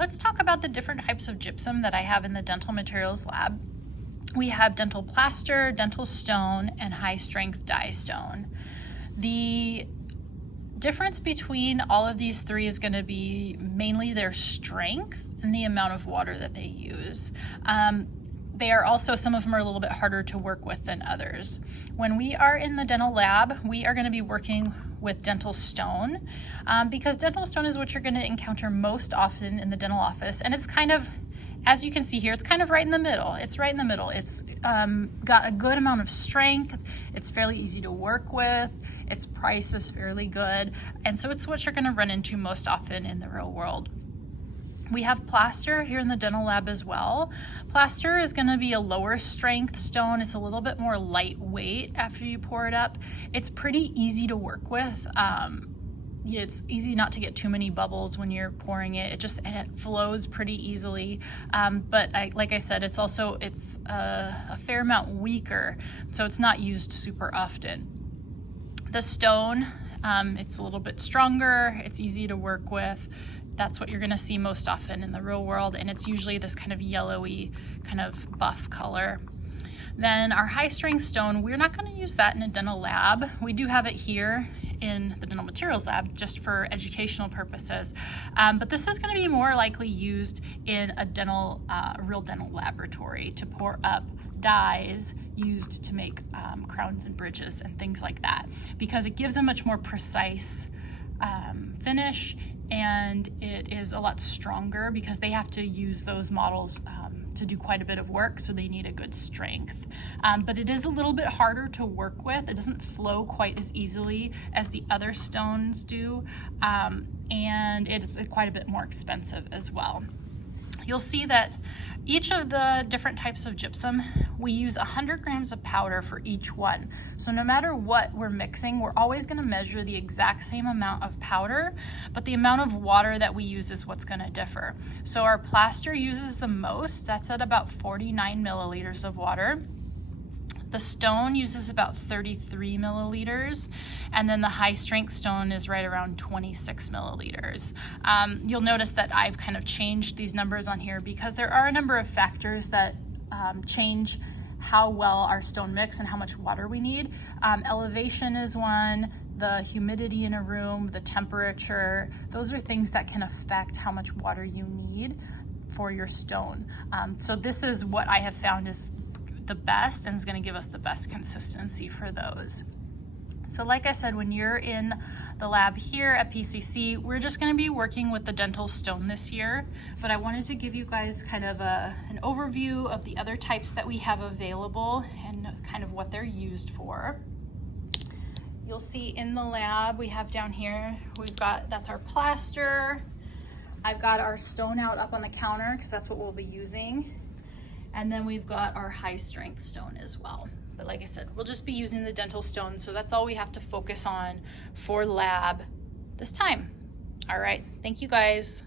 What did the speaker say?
Let's talk about the different types of gypsum that I have in the dental materials lab. We have dental plaster, dental stone, and high strength dye stone. The difference between all of these three is going to be mainly their strength and the amount of water that they use. They are also, some of them are a little bit harder to work with than others. When we are in the dental lab, we are going to be working with dental stone because dental stone is what you're going to encounter most often in the dental office, and it's kind of, as you can see here, it's kind of right in the middle. It's right in the middle. It's got a good amount of strength. It's fairly easy to work with. Its price is fairly good, and so it's what you're going to run into most often in the real world. We have plaster here in the dental lab as well. Plaster is going to be a lower strength stone. It's a little bit more lightweight after you pour it up. It's pretty easy to work with. It's easy not to get too many bubbles when you're pouring it. It flows pretty easily. But like I said, it's a fair amount weaker, so it's not used super often. The stone, it's a little bit stronger. It's easy to work with. That's what you're going to see most often in the real world, and it's usually this kind of yellowy, kind of buff color. Then our high strength stone, we're not going to use that in a dental lab. We do have it here in the dental materials lab just for educational purposes, but this is going to be more likely used in a real dental laboratory to pour up dyes used to make crowns and bridges and things like that, because it gives a much more precise finish, and it is a lot stronger because they have to use those models to do quite a bit of work, so they need a good strength. But it is a little bit harder to work with. It doesn't flow quite as easily as the other stones do, and it's quite a bit more expensive as well. You'll see that each of the different types of gypsum, we use 100 grams of powder for each one. So no matter what we're mixing, we're always going to measure the exact same amount of powder, but the amount of water that we use is what's going to differ. So our plaster uses the most. That's at about 49 milliliters of water. The stone uses about 33 milliliters, and then the high strength stone is right around 26 milliliters. You'll notice that I've kind of changed these numbers on here because there are a number of factors that change how well our stone mix and how much water we need. Elevation is one, the humidity in a room, the temperature. Those are things that can affect how much water you need for your stone. So this is what I have found is the best, and is going to give us the best consistency for those. So like I said, when you're in the lab here at PCC, we're just going to be working with the dental stone this year, but I wanted to give you guys kind of an overview of the other types that we have available and kind of what they're used for. You'll see in the lab we have down here, that's our plaster. I've got our stone out up on the counter because that's what we'll be using. And then we've got our high strength stone as well. But like I said, we'll just be using the dental stone, so that's all we have to focus on for lab this time. All right, thank you guys.